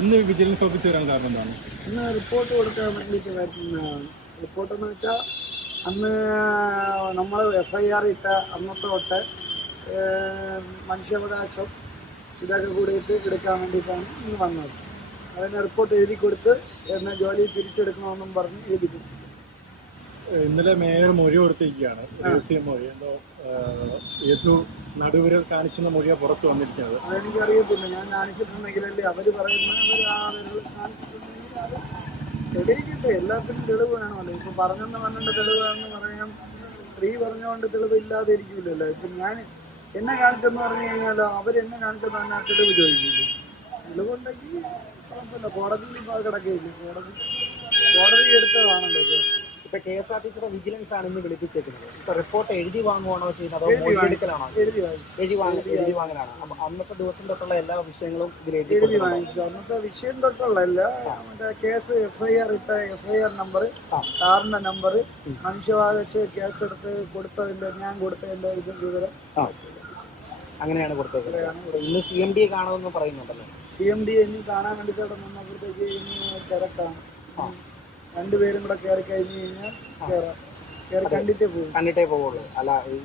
ഇന്ന് vigilance office വരാൻ കാരണം എന്താണ്? ഇന്ന് റിപ്പോർട്ട് കൊടുക്കാൻ വേണ്ടിയിട്ട് റിപ്പോർട്ട് എന്ന് വെച്ചാൽ അന്ന് നമ്മൾ എഫ് ഐ ആർ ഇട്ട അന്നത്തെ തൊട്ട് മനുഷ്യാവകാശം ഇതൊക്കെ കൂടിയിട്ട് എടുക്കാൻ വേണ്ടിയിട്ടാണ് ഇന്ന് വന്നത്. അതിന് റിപ്പോർട്ട് എഴുതി കൊടുത്ത് എന്നെ ജോലി തിരിച്ചെടുക്കണമെന്നും പറഞ്ഞ് എഴുതി കൊടുത്തു. ഇന്നലെ മേയർ മൊഴി കൊടുത്തിരിക്കുകയാണ്. മൊഴി. എന്തോ ഏതു നടുവിരൽ കാണിക്കുന്ന മൊഴിയാണ് പുറത്ത് വന്നിരിക്കുന്നത്. അതെനിക്കറിയത്തില്ല. ഞാൻ കാണിച്ചിട്ടുണ്ടെങ്കിലല്ലേ അവർ പറയുന്ന അവർ ആ വിരൽ കാണിച്ചിട്ടുണ്ടെങ്കിൽ അത് തെളിയിക്കട്ടെ. എല്ലാത്തിനും തെളിവ് വേണമല്ലോ. ഇപ്പൊ പറഞ്ഞെന്ന് പറഞ്ഞിട്ട് തെളിവാണെന്ന് പറയാൻ സ്ത്രീ പറഞ്ഞുകൊണ്ട് തെളിവ് ഇല്ലാതെ ഇരിക്കില്ലല്ലോ ഇപ്പൊ ഞാൻ എന്നെ കാണിച്ചെന്ന് പറഞ്ഞു കഴിഞ്ഞാലോ അവരെന്നെ കാണിച്ചെന്ന് പറഞ്ഞാൽ തെളിവ് ചോദിക്കില്ലേ? തെളിവുണ്ടെങ്കിൽ കുഴപ്പമില്ല. കോടതിയിൽ കിടക്കുകയില്ലേ. കോടതി കോടതി എടുത്തതാണല്ലോ ഇപ്പൊ കെ എസ് ആർ ടി സിയുടെ വിജിലൻസ് ആണ് ഇന്ന് വിളിപ്പിച്ചേക്കുന്നത്. ഇപ്പൊ റിപ്പോർട്ട് എഴുതി വാങ്ങുവാണോ ചെയ്യുന്നത് അതോ മൊഴിയെടുക്കലാണോ എഴുതി വാങ്ങി. എഴുതി വാങ്ങ എഴുതി വാങ്ങലാണ്. അപ്പൊ അന്നത്തെ ദിവസം തൊട്ടുള്ള എല്ലാ വിഷയങ്ങളും ഇതിൽ എഴുതി? വാങ്ങിച്ചു. അന്നത്തെ വിഷയം തൊട്ടുള്ള എല്ലാ കേസ് എഫ്ഐആർ ഇട്ട എഫ്ഐആർ നമ്പർ. കാറിന്റെ നമ്പർ മനുഷ്യവാദിച്ച് കേസ് എടുത്ത് കൊടുത്തതിന്റെ ഞാൻ കൊടുത്തതിന്റെ ഇത് വിവരം. അങ്ങനെയാണ് കൊടുത്തത്. ഇന്ന് സി എം ഡി കാണുമെന്ന് പറയുന്നുണ്ടല്ലോ. സി എം ഡി ഇനി കാണാൻ വേണ്ടി ചേട്ടൻ ഇനി തിരക്കാണ്. ആ. രണ്ടുപേരും കൂടെ കയറി കഴിഞ്ഞു കഴിഞ്ഞാൽ കയറാം കേറി കണ്ടിട്ടേ പോവുള്ളൂ. അല്ല ഈ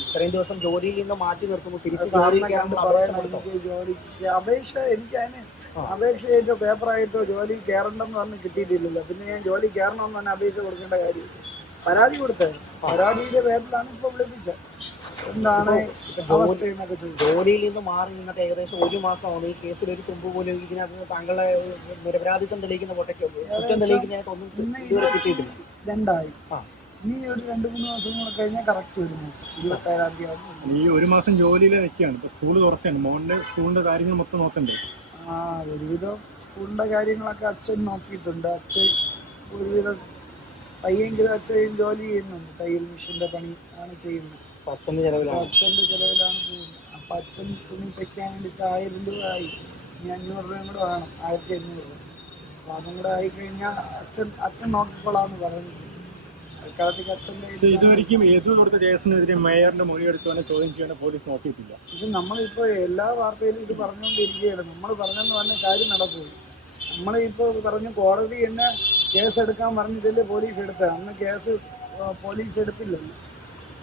ഇത്രയും ദിവസം ജോലിയിൽ നിന്ന് മാറ്റി നിർത്തുമ്പോൾ തിരിച്ച് ജോലിക്ക് അപേക്ഷ എനിക്ക് അതിന് അപേക്ഷ അപേക്ഷയായിട്ടോ പേപ്പറായിട്ടോ ജോലി കയറണ്ടെന്ന് പറഞ്ഞ് കിട്ടിയിട്ടില്ലല്ലോ. പിന്നെ ഞാൻ ജോലി കയറണമെന്ന് തന്നെ അപേക്ഷ കൊടുക്കേണ്ട കാര്യം പരാതി കൊടുത്തത്. പരാതിയുടെ പേരിലാണ് ഇപ്പൊ വിളിപ്പിച്ചത്. എന്താണ് ജോലിയിൽ നിന്ന് മാറി നിന്നിട്ട് ഏകദേശം ഒരു മാസമാണ് ഈ കേസിൽ ഒരു തുമ്പ് പോലും ഇതിനകത്ത് താങ്കളെ നിരപരാധിത്വം തെളിയിക്കുന്ന പൊട്ടയ്ക്ക് കുറ്റം തെളിയിക്കുന്നതായിട്ട് ഒന്നും ഇന്ന് ഇതുവരെ കിട്ടിയിട്ടില്ല. രണ്ടായി. ഇനി ഒരു രണ്ട് മൂന്ന് മാസം കൂടെ കഴിഞ്ഞാൽ കറക്റ്റ് ഒരു മാസം. ഇരുപത്തേഴാം തീയതി ഈ ഒരു മാസം ജോലിയിൽ നിൽക്കുകയാണ്. ഇപ്പൊ സ്കൂൾ തുറക്കാണ് മോന്റെ സ്കൂളിന്റെ കാര്യങ്ങൾ മൊത്തം നോക്കണ്ടേ? ആ ഒരുവിധം സ്കൂളിന്റെ കാര്യങ്ങളൊക്കെ അച്ഛൻ നോക്കിയിട്ടുണ്ട്. അച്ഛൻ ഒരുവിധം പയ്യെങ്കിലും അച്ഛൻ ജോലി ചെയ്യുന്നുണ്ട്. തയ്യൽ മെഷീന്റെ പണി ആണ് ചെയ്യുന്നത്. അച്ഛന്റെ ചെലവിലാണ്. പോകുന്നത് അപ്പൊ അച്ഛൻ തുണി തയ്ക്കാൻ വേണ്ടിയിട്ട് ആയിരം രൂപ ആയി. ഇനി അഞ്ഞൂറ് രൂപയും കൂടെ വേണം. ആയിരത്തി അഞ്ഞൂറ് രൂപ. അപ്പൊ അതും കൂടെ ആയി കഴിഞ്ഞാൽ അച്ഛൻ അച്ഛൻ നോക്കിക്കോളാന്ന് പറഞ്ഞിട്ടുണ്ട് തൽക്കാലത്തേക്ക് അച്ഛന്റെ ഇത് ഇതുവരെയും ഏതു കൊടുത്ത കേസിനെതിരെ മേയറിന്റെ മൊഴി എടുത്തുകൊണ്ട് ചോദ്യം ചെയ്യാൻ പോലീസ് നോക്കിയിട്ടില്ല. ഇത് നമ്മളിപ്പോ എല്ലാ വാർത്തയിലും ഇത് പറഞ്ഞുകൊണ്ടിരിക്കുകയാണ്. നമ്മൾ പറഞ്ഞെന്ന് പറഞ്ഞ കാര്യം നടക്കുകയും നമ്മളിപ്പോ പറഞ്ഞു കോടതി എന്നെ കേസ് എടുക്കാൻ പറഞ്ഞിട്ടല്ലേ പോലീസ് എടുത്ത്? അന്ന് കേസ് പോലീസ് എടുത്തില്ലല്ലോ.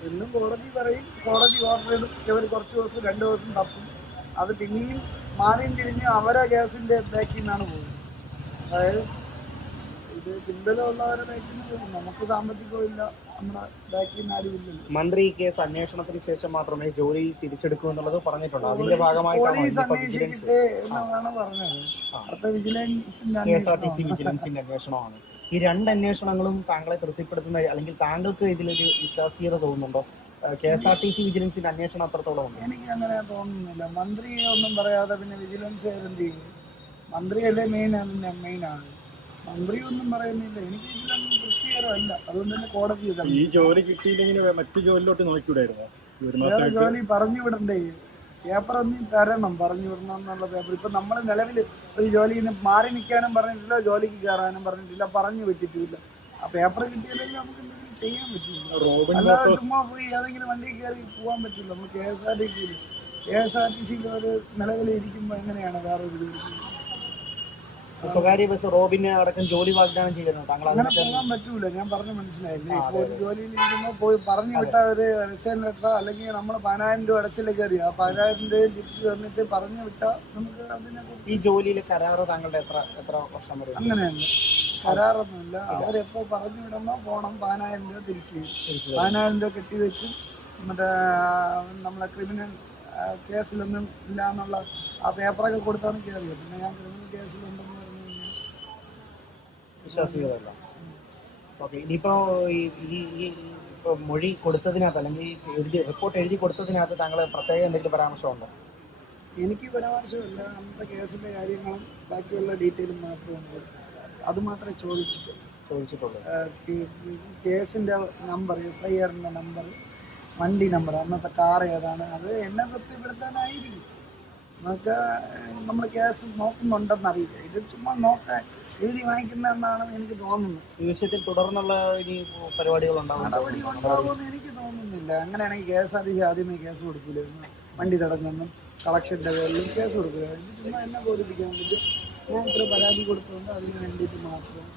എന്നും കോടതി പറയും കോടതി ഓർഡർ ഇടും. ഇവർ കുറച്ച് ദിവസം രണ്ട് ദിവസം തപ്പും. അത് പിന്നെയും മാറിയും തിരിഞ്ഞ് അവരെ കേസിന്റെ ബാക്കിൽ നിന്നാണ് പോകുന്നത്. അതായത് ഇത് പിൻബലമുള്ളവരെ ബാക്കിൽ നമുക്ക് സാമ്പത്തികവും ഇല്ല. നമ്മുടെ ബാക്കിൽ നിന്ന് ആരും ഇല്ലല്ലോ. മന്ത്രി ഈ കേസ് അന്വേഷണത്തിന് ശേഷം മാത്രമേ ജോലി തിരിച്ചെടുക്കൂ എന്നുള്ളത് പറഞ്ഞിട്ടുണ്ട്. അതിന്റെ ഭാഗമായിട്ടാണ് പോലീസ് അന്വേഷിക്കട്ടെ എന്നാണ് പറഞ്ഞത്. ആ. അടുത്ത വിജിലൻസിന്റെ K S R T C അന്വേഷണമാണ്. വിജിലൻസിന്റെ അന്വേഷണമാണ്. ഈ രണ്ട് അന്വേഷണങ്ങളും താങ്കളെ തൃപ്തിപ്പെടുത്തുന്ന അല്ലെങ്കിൽ താങ്കൾക്ക് ഇതിലൊരു വിശ്വാസീയത തോന്നുന്നുണ്ടോ? K S R T C വിജിലൻസിന്റെ അന്വേഷണം അത്രത്തോളം ഉണ്ട്? എനിക്ക് അങ്ങനെ തോന്നുന്നില്ല. മന്ത്രിയെ ഒന്നും പറയാതെ പിന്നെ വിജിലൻസ് എന്ത് ചെയ്യും മന്ത്രിയല്ലേ മെയിൻ ആണ് മെയിൻ ആണ്. മന്ത്രി ഒന്നും പറയുന്നില്ല. എനിക്ക് ഇതിലൊന്നും തൃപ്തികരമല്ല അതുകൊണ്ട് തന്നെ കോടതി ഈ ജോലി കിട്ടിയില്ലെങ്കിൽ മറ്റു ജോലിയിലോട്ട് നോക്കിവിടായിരുന്നു വേറെ ജോലി പറഞ്ഞു വിടണ്ടേ? പേപ്പർ ഒന്നും തരണം പറഞ്ഞു വിടണം എന്നുള്ള പേപ്പർ ഇപ്പൊ നമ്മൾ നിലവിൽ ഒരു ജോലി മാറി നിൽക്കാനും പറഞ്ഞിട്ടില്ല ജോലിക്ക് കയറാനും പറഞ്ഞിട്ടില്ല പറഞ്ഞു വിട്ടിട്ടില്ല. ആ പേപ്പർ കിട്ടിയില്ലെങ്കിൽ നമുക്ക് എന്തെങ്കിലും ചെയ്യാൻ പറ്റില്ല. അല്ലാതെ ചുമ്മാ പോയി ഏതെങ്കിലും വണ്ടി കയറി പോകാൻ പറ്റില്ല. നമ്മൾ കെ എസ് ആർ ടി സിയിൽ കെ എസ് ആർ ടി സിയിൽ ഒരു നിലവിൽ ഇരിക്കുമ്പോൾ എങ്ങനെയാണ് വേറെ ഒരു സ്വകാര്യ ബസ് റോബിന് അടക്കം ജോലി വാഗ്ദാനം ചെയ്യുന്നു താങ്കൾ അങ്ങനെ പോകാൻ പറ്റൂല. ഞാൻ പറഞ്ഞ മനസ്സിലായില്ലേ? ആ, ഇപ്പൊ ഒരു ജോലിയിൽ ഇരിക്കുമ്പോൾ പോയി പറഞ്ഞു വിട്ട ഒരു റിസൈൻ ലെറ്റർ അല്ലെങ്കിൽ നമ്മൾ പതിനായിരം രൂപ അടച്ചില്ല കയറി. ആ പതിനായിരം രൂപ തിരിച്ചു തന്നിട്ട് പറഞ്ഞു വിട്ട നമുക്ക് അതിനെ ഈ ജോലിയിലെ കരാറ് താങ്കളുടെ എത്ര എത്ര വർഷം വരെ അങ്ങനെയല്ല. കരാറൊന്നുമില്ല. അവരെപ്പോ പറഞ്ഞു വിടുമ്പോ പോണം പതിനായിരം രൂപ തിരിച്ചു തരും. തിരിച്ചു പതിനായിരം രൂപ കെട്ടിവെച്ചും മറ്റേ നമ്മളെ ക്രിമിനൽ കേസിലൊന്നും ഇല്ല എന്നുള്ള ആ പേപ്പറൊക്കെ കൊടുത്താണ് കയറിയത്. പിന്നെ ഞാൻ ക്രിമിനൽ കേസിലുണ്ടെന്ന് വിശ്വാസികളല്ല. ഓക്കെ ഇനിയിപ്പോ ഈ ഈ മൊഴി കൊടുത്തതിനകത്ത് അല്ലെങ്കിൽ എഴുതി റിപ്പോർട്ട് എഴുതി കൊടുത്തതിനകത്ത് താങ്കൾ പ്രത്യേക എന്തെങ്കിലും പരാമർശമുണ്ടോ? എനിക്ക് പരാമർശമില്ല. നമ്മുടെ കേസിന്റെ കാര്യങ്ങളും ബാക്കിയുള്ള ഡീറ്റെയിലും മാത്രമേ അത് മാത്രമേ ചോദിച്ചിട്ടുള്ളൂ. ചോദിച്ചിട്ടുള്ളൂ. കേസിന്റെ നമ്പർ എഫ് ഐ ആറിന്റെ നമ്പർ വണ്ടി നമ്പർ അന്നത്തെ കാർ ഏതാണ് അത് എന്നെ തൃപ്തിപ്പെടുത്താനായിരിക്കും. എന്നുവെച്ചാൽ നമ്മൾ കേസ് നോക്കുന്നുണ്ടെന്ന് അറിയില്ല ഇത് ചുമ്മാ നോക്കാൻ എഴുതി വാങ്ങിക്കുന്നതെന്നാണ് എനിക്ക് തോന്നുന്നത് ഈ വിഷയത്തിൽ തുടർന്നുള്ള ഇനി പരിപാടികൾ നടപടി ഉണ്ടാവും എനിക്ക് തോന്നുന്നില്ല. അങ്ങനെയാണെങ്കിൽ K S R T C ആദ്യമേ കേസ് കൊടുക്കില്ലായിരുന്നു. വണ്ടി തടഞ്ഞെന്നും കളക്ഷന്റെ പേരിലും കേസ് കൊടുക്കില്ലായിരുന്നു. ചുമ്മാ എന്നെ ബോധിപ്പിക്കാൻ വേണ്ടി ഞാൻ ഇത്ര പരാതി കൊടുത്തുകൊണ്ട് അതിന് വേണ്ടിയിട്ട് മാത്രം.